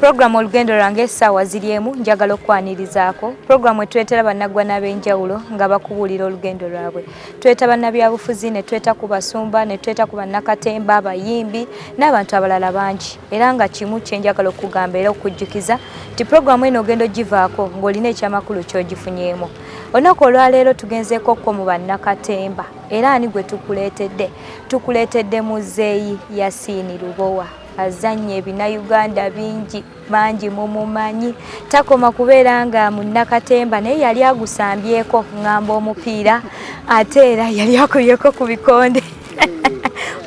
Programu Olugendo Lwange sawa ziriemu njagala okwanirizaako. Programu etwetera bannaggwa n'ab'enjawulo nga bakubuulira olugendo lwabwe. Tweta bannabyabufuzi ne tweta ku basumba ne tweta ku bannakatemba abayimbi n'abantu abalala bangi. Era nga kimu kye njagala okugamba era okujjukiza nti programu eno ogenda ogivaako ng'olina ekyamakulu ky'ogifunyeemu. Olunaku olwaleero tugenzeeko kko mu bannakatemba era ani gwe tukuleetedde? Tukuleetedde muzeeyi Yasin Lubowa. Azanye ebinayuganda bingi mangi mumumanyi takoma kubeera nga munnakatemba naye yali agusambyeko ngamba omupiira ate era yali akubyeko ku bikonde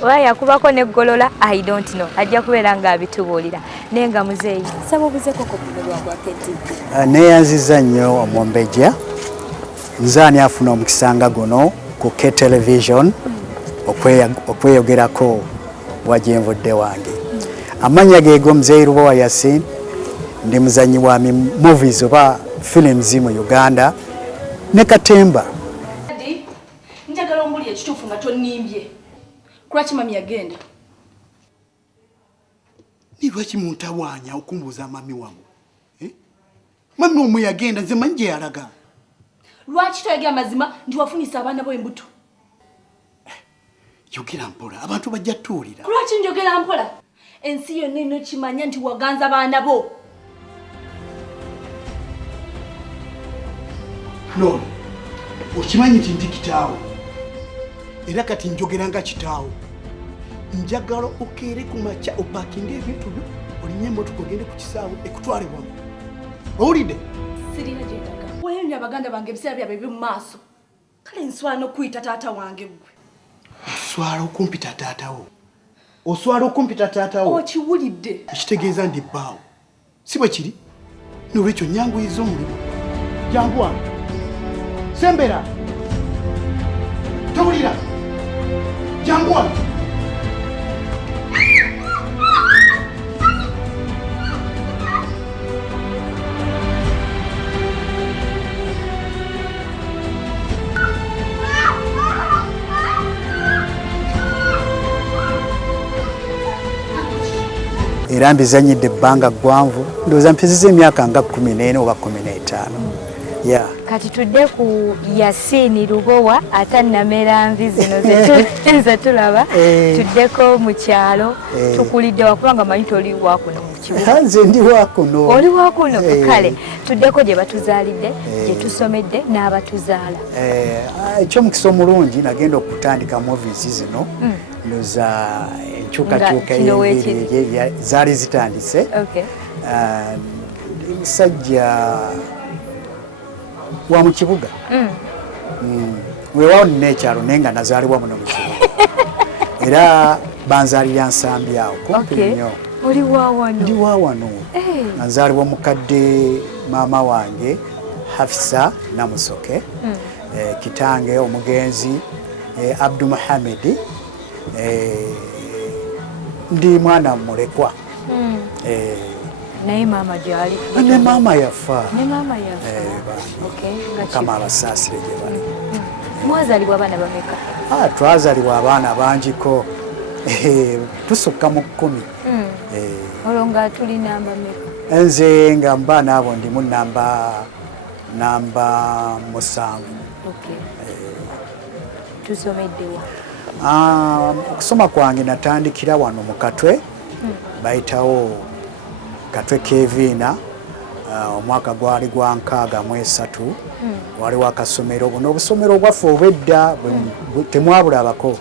oba yakubako neggolola I don't know ajja kubeera nga abitubuulira naye nga muzeeyi saba obuzeko ku kuno lwagwaketi neeyanziza nnyo Omumbejja nzaani afuna omukisanga guno ku K television okweyogerako wajenvudde wange. Amanya geego Muzeeyi Lubowa Yasin ndi muzanyi wa movies oba films mu Uganda ne katemba. Njagala ombuli ekituufu nga tonnimbye. Kulwaki mami yagenda? Ni lwaki muntawaanya okumbuuza mami wangu? Mami omwe yagenda nze manyi gye yalaga. Lwaki toyogera mazima nti wafunisa abaana bo embuto? Yogera mpola abantu bajja tuwulira. Lwaki njogera mpola? Ensi yonna eno kimanya nti waganza abaana bo. No, okimanyi nti ndi kitaawo. Era kati njogera nga kitaawo. Njagala okeere ku makya opakinga ebintu byo olinnya emmotoka ogende ku kisaawe ekutwale wamu. Owulidde? Sirina gye ndaga. Weeyonye abaganda bange ebiseera byabwe eby'omu maaso. Kale nswala okuyita taata wange ggwe. Oswala okumpita taatawo. Oswala okumpita taatawo. Okiwulidde. Ekitegeeza ndi bbaawo. Si bwe kiri? N'olwekyo nnyanguyiza omulimu. Jangu wange. Sembera. Tawulira. Jangu wange. Era mbizanyidde ebbanga ggwanvu ndowooza mpiziza emyaka nga 14 oba 15. Yeah. Kati tudde ku Yasin Lubowa atanamera nvi zino ze tulaba tuddeko mu kyalo tukulidde wakubanga manyi toli wakuno mu kibuga. Nze ndi wakuno. Oli wakuno kale tuddeko gye batuzaalidde gye tusomedde n'abatuzaala. Ekyomukisa omulungi nagenda okutandika movies zino ndoza enkyukakyuka y'enviri zaali zitandise. Musajja wa mu kibuga. Weewaawo nina ekyalo naye nga nazaalibwa muno mu kibuga. Era banzaalira Nsambi awo kumpi nnyo. Oli waawano? Ndi waawano. Nazaalibwa mukadde maama wange Hafisa Namusoke. Kitange omugenzi Abdu Muhammad. Ndi mwana mulekwa. Naye mama gyali? Ne mama yafa. Ne mama yafa. Okay. Kama abasaasire gye bali. Mwazaalibwa abaana bameka? Twazaalibwa abaana bangiko. Tusukka mu 10. Olwo nga tuli namba meka? Nze nga mbaana abo ndimu namba 7. Tusomedde wa? Okusoma kwange natandikira wano mu Katwe. Bayitawo Katwe Keviina. Omwaka gwali gwa 63. Waliwo akasomero buno obusomero obwaffe obwedda temwabulabako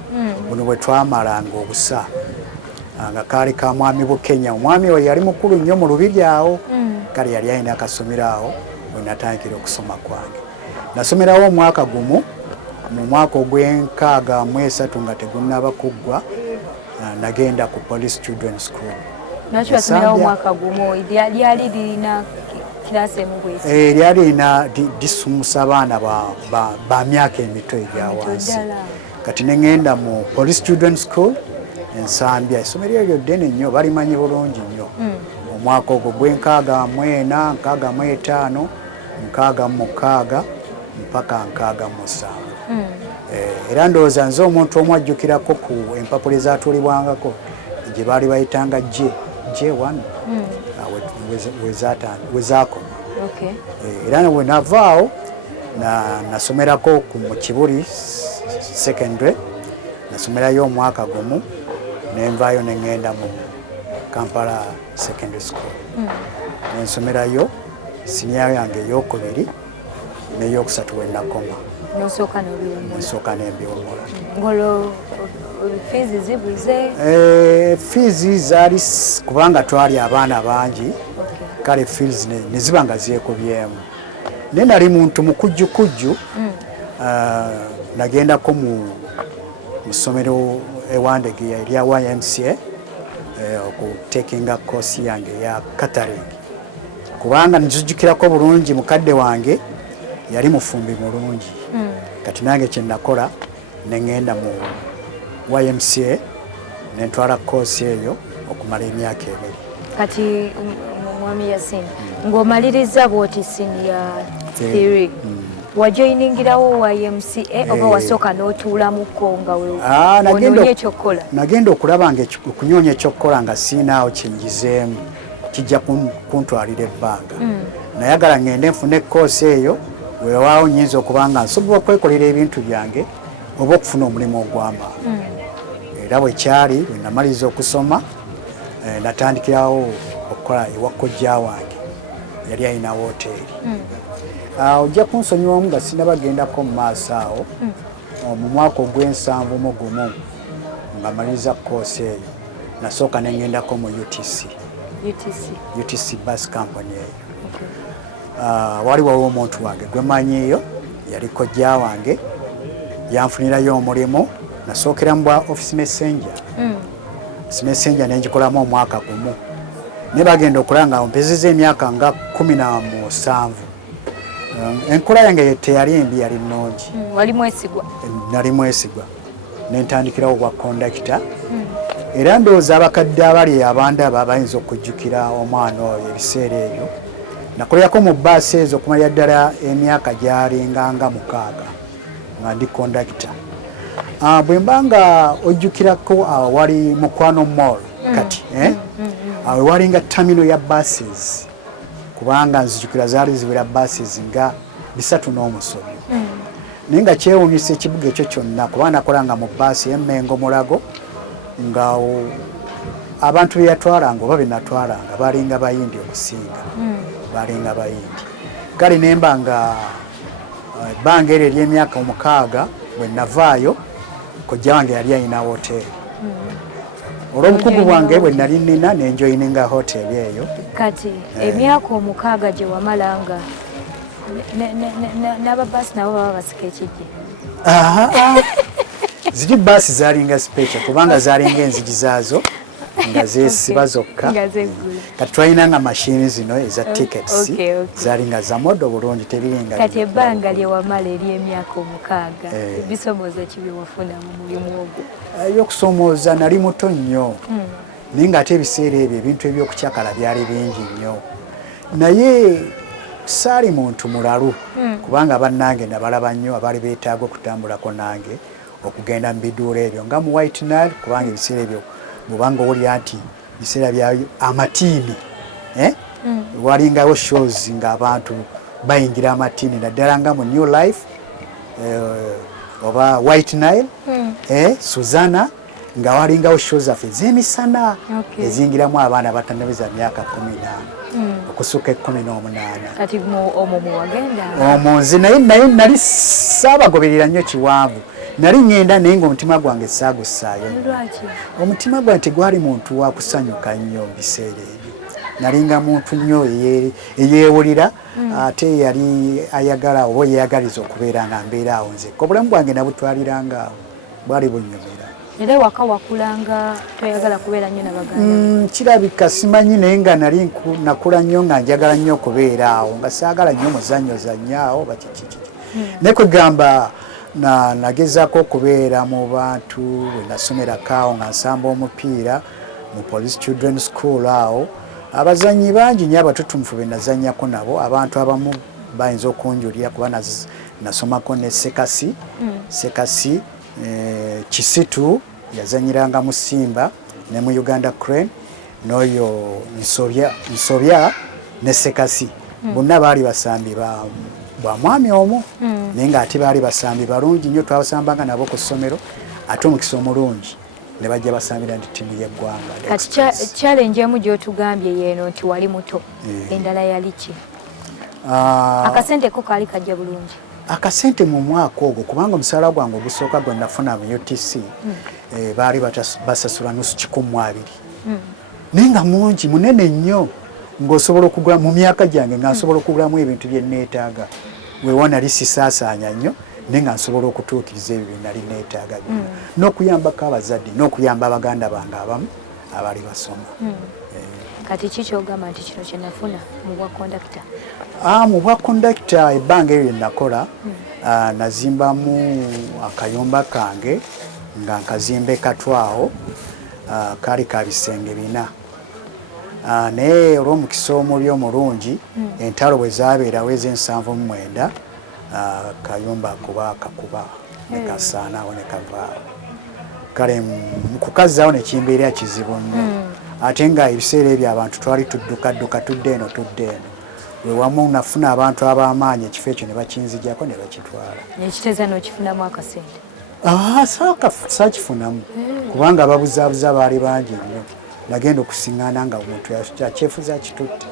buno bwe twamalanga obusa nga kaali ka mwami Bukenya. Omwami oyo yali mukulu nnyo mu lubiri awo kale yali alina akasomero awo bwe natandikira okusoma kwange. Nasomerawo omwaka gumu mu mwaka ogw'63 nga tegunnaba kuggwa nagenda ku Police Children's School. Nakyo wasomerawo omwaka gumu lyali lirina kirasi emu bwesi? Lyali lirina disumusa abaana ba myaka emito egya wansi. Kati ne ngenda mu Police Children's School Nsambi. Essomero eryo ddene nnyo balimanyi bulungi nnyo. Omwaka ogwo gw'64, 65, 66 mpaka 67. Era ndowooza nze omuntu omu ajjukirako ku empapula ezatuulibwangako gye baali bayitanga J1. wezaakoma. Okay. Era we navaawo nasomerako mu Kibuli secondary, nasomerayo omwaka gumu nenvaayo nengenda mu Kampala secondary school. Nensomerayo siniya yange eyokubiri n'eyokusatu wenakoma. Nosooka n'ebiwummula. Ngolo fees zibuze? Fees zaali kubanga twali abaana bangi, kale fees ne ziba nga zeekubyemu. Naye nali muntu mukujjukujju, nagendako mu ssomero ewandege erya YMCA okutekinga koosi yange eya catering. Kubanga nzijjukirako bulungi mukadde wange yali mufumbi mulungi. Kati nange kye nakola nengenda mu YMCA nentwala koosi eyo okumala emyaka 2. Kati mwami Yasin, ng'omaliriza bw'oti senior 3, wajoiningirawo YMCA oba wasooka n'otuulamuko nga onoonya ekyokukola? Nagenda okulaba nga okunyonya ekyokukola nga siinaawo kinjizeemu kijja kuntwalira ebbanga. Nayagala ngende nfune koosi eyo weewaawo nnyinza okuba nga nsobola okwekolera ebintu byange oba okufuna omulimu ogw'amaanyi. Era bwe kyali bwe namaliriza okusoma natandikirawo okukola ewa kojja wange yali alina woteeri. Ojja kunsonyiwamu nga sinnabagendako mu maaso awo mu mwaka ogw'71 nga maliriza koosi eyo nasooka nengendako mu UTC bus company eyo. Wali waliwo omuntu wange gwe manyiiyo yali kojja wange yanfunirayo omulimu. Nasookera mu bwa office messenger. Messenger nenjikolamu omwaka gumu. Ne bagenda okulanga mpezeza emyaka nga 17. Enkola yange teyali embi, yali nnungi. Wali mwesigwa? Nali mwesigwa. Nentandikirawo bwa kondakita. Era ndowooza abakadde abali abandaba bayinza okujjukira omwana oyo ebiseera ebyo. Nakolerako mu bbaasi ezo okumalira ddala emyaka gyalinganga 6 nga ndi kondakita. Bwe mba nga ojjukirako wali Mukwano Mall kati walinga terminal ya buses, kubanga nzijukira zaali ziwera buses nga 3 naye nga kyewuunyisa ekibuga ekyo kyonna kubanga nakolanga mu bbaasi y'Emmengo Mulago nga abantu be yatwalanga oba be natwalanga balinga bayindi okusinga. Balinga bayindi. Kale ne mba nga ebbanga eryo ery'emyaka 6 bwe navaayo kojja wange yali alina woteeri. Olw'obukugu bwange bwe nali nnina nenjoyininga hoteeri eyo. Kati emyaka 6 gye wamalanga n'ababaasi nabo baba basika ekijje? Ziri baasi zaalinga special kubanga zaalinga enzigi zaazo nga zeesiba zokka. Kati twalinanga mashini zino eza tickets zaalinga za modo bulungi tebiringa. Kati ebbanga lye wamala ery'emyaka 6 bisoomooza ki bye wafuna mu mulimu ogwo? Ebyokusomooza nali muto nnyo naye ng'ate ebiseera ebyo ebintu ebyokucyakala byali bingi nnyo. Naye saali muntu mulalu kubanga bannange nabalaba nnyo abaali beetaaga okutambulako nange okugenda mu biduula ebyo nga mu White Nile kubanga ebiseera ebyo bw'obanga owulira nti biseera bya amatiini walingawo shows ng'abantu bayingira amatiini naddala nga mu New Life oba White Nile Suzana nga walingawo shows zaffe ez'emisana eziyingiramu abaana batanabeza myaka 14 okusuka 18. Kati omwo muwagenda? Omwo nze naye nali saabagoberera nnyo kiwanvu. Nali ngenda naye ng'omutima gwange saagussaayo. Lwaki? Omutima gwange tegwali muntu wa kusanyuka nnyo mu biseera ebyo. Nalinga muntu nnyo eyeewulira ate yali ayagala oba yeeyagaliza okubeera nga mbeera awo nze. Obulamu bwange nabutwaliranga awo bwali bunyumira. Era waka wakulanga toyagala kubeera nnyo n'abaganda? Kirabika simanyi naye nga nali nakula nnyo nga njagala nnyo okubeera awo nga saagala nnyo muzannyo zannyawo bakikiki. Naye kwegamba nagezaako okubeera mu bantu bwe nasomerako awo nga nsamba omupiira mu Police Children's School awo. Abazannyi bangi nnyo abatutumufu be nazannyako nabo. Abantu abamu bayinza okunjulira kuba nasomako ne Sekasi Kisitu yazanyiranga mu Simba ne mu Uganda Crane n'oyo Nsobya ne Sekasi bonna baali basambi bwa mwami omu naye ng'ate baali basambi balungi nnyo twabasambanga nabo ku ssomero ate omukisa omulungi ne bajja basambira nti ttiimu y'eggwanga. Kati challenge emu gy'otugambye yeeno nti wali muto endala yali ki? Akasente ko kaali kajja bulungi? Akasente mu mwaka ogwo kubanga omusaala gwange ogusooka gwe nafuna mu UTC baali basasula nusu 120 naye nga mungi munene nnyo ng'osobola okugula mu myaka gyange nga nsobola okugulamu ebintu bye neetaaga weewa nali sisaasaanya nnyo naye nga nsobola okutuukiriza ebyo bye nali neetaaga byonna n'okuyambako abazadde n'okuyamba abaganda bange abamu abaali basoma. Kati ki kyogamba nti kino kye nafuna mu bwa kondakita? Mu bwa kondakita ebbanga eryo lye nakola nazimbamu akayumba kange nga nkazimba Katwawo kaali ka bisenge 4 naye olw'omukisa omuli omulungi entalo bwe zaabeerawo ez'ensanvu-mwenda kayumba kuba kakuba ne kasaanawo ne kavaawo kale mu kukazzaawo ne kimbeera kizibu nnyo ate nga ebiseera ebyo abantu twali tuddukadduka tudde eno wewamu nafuna abantu ab'amaanyi ekifo ekyo ne bakinzijjako ne bakitwala. Ekiteeza n'okifunamu akasente? Saakifunamu kubanga ababuzaabuza baali bangi nnyo nagenda okusiŋŋaana nga omuntu akyefuza akitutte.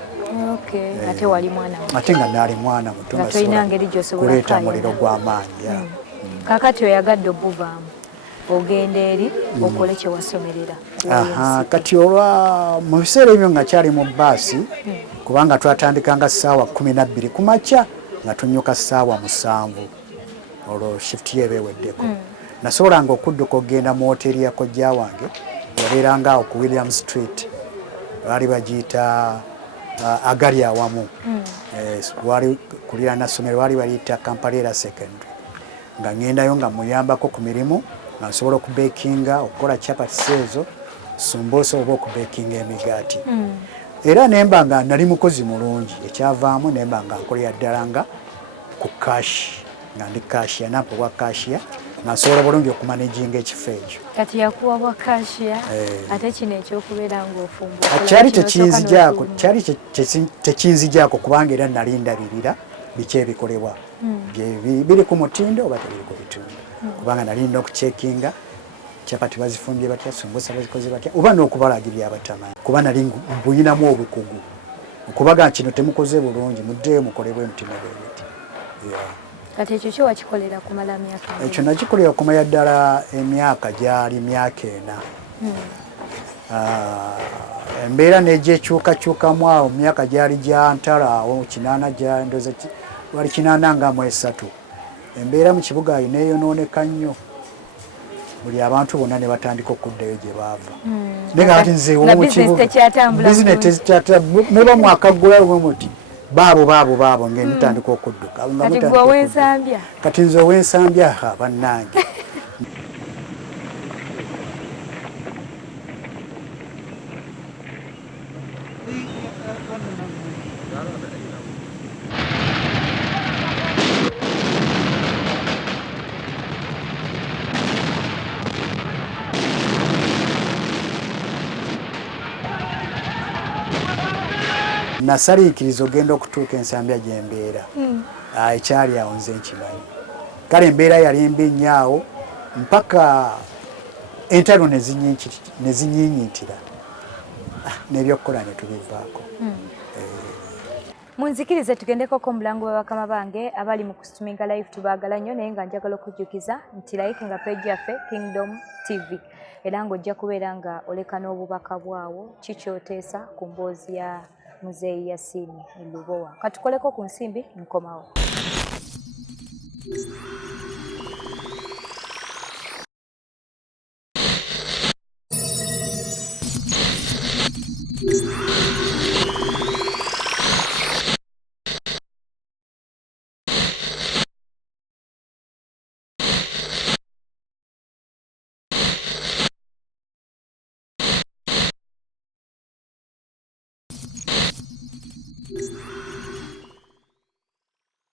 Ate wali mwana muto? Ate nga naali mwana muto nga tolina ngeri gy'osobola kuleeta muliro gw'amaanyi. Kaakati oyagadde obuvaamu ogenda eri okole kye wasomerera? Kati olwa mu biseera ebyo nga kyali mu bbaasi kubanga twatandikanga ssaawa 12 ku makya nga tunyuka ssaawa 7 olwo shift yebeeweddeko. Nasobolanga okudduka okgenda mu woteeri ya kojja wange yabeeranga awo ku William Street baali bagiyita agali awamu wali kuliraana ssomero baali baliyita Kampalera Secondary nga ngendayo nga muyambako ku mirimu nga nsobola okubeekinga okukola chapati ezo sumboosa oba okubeekinga emigaati era nemba nga nali mukozi mulungi ekyavaamu nemba nga nkolera ddala nga ku kashi nga ndi kashiya nampobwa kashiya nga nsobola bulungi okumanaginga ekifo ekyo. Kati yakuwa bwa kashiya ate kino ekyokubeera ng'ofumba kyali tekinzijjaako kubanga era nali ndabirira biki ebikolebwa biri ku mutindo oba tebiri ku bitundu kubanga nali ndina okucekinga chapati bazifumbye batya sumbusa bazikoze batya oba n'okubalagirira abatamanyi kuba nali mbuyinamu obukugu okubaga kino temukoze bulungi muddeyo mukolebwe emutindo bwebiti. Kati ekyo kyo wakikolera kumala myaka? Ekyo nakikolera kumala ddala emyaka gyali myaka 4. Embeera negyekyukakyukamu awo myaka gyali gya ntala awo 8 ndoza wali 83. Embeera mu kibuga ayo neeyonooneka nnyo buli abantu bonna ne batandika okuddayo gye baava naye nga kati nzeewo mu kibuga bizinesi muba mwakaggulawo muti baabo ngenda tutandika okudduka. Kati nze ow'ensambya bannange. Nasaliikiriza ogenda okutuuka ensambya gy'embeera ekyali awo nze nkimanyi kale embeera yali mbi nnyo awo mpaka entalo ne zinyinyitira n'ebyokukola ne tubivaako. Munzikirize tugendekoko mu mulango w'abakama bange abali mu kustuminga live tubaagala nnyo naye nga njagala okujjukiza nti like nga page yaffe Kingdom TV era ng'ojja kubeera nga oleka n'obubaka bwawo kikyoteesa ku mboozi ya Muzeeyi Yasin Lubowa. Katukoleko ku nsimbi nkomawo.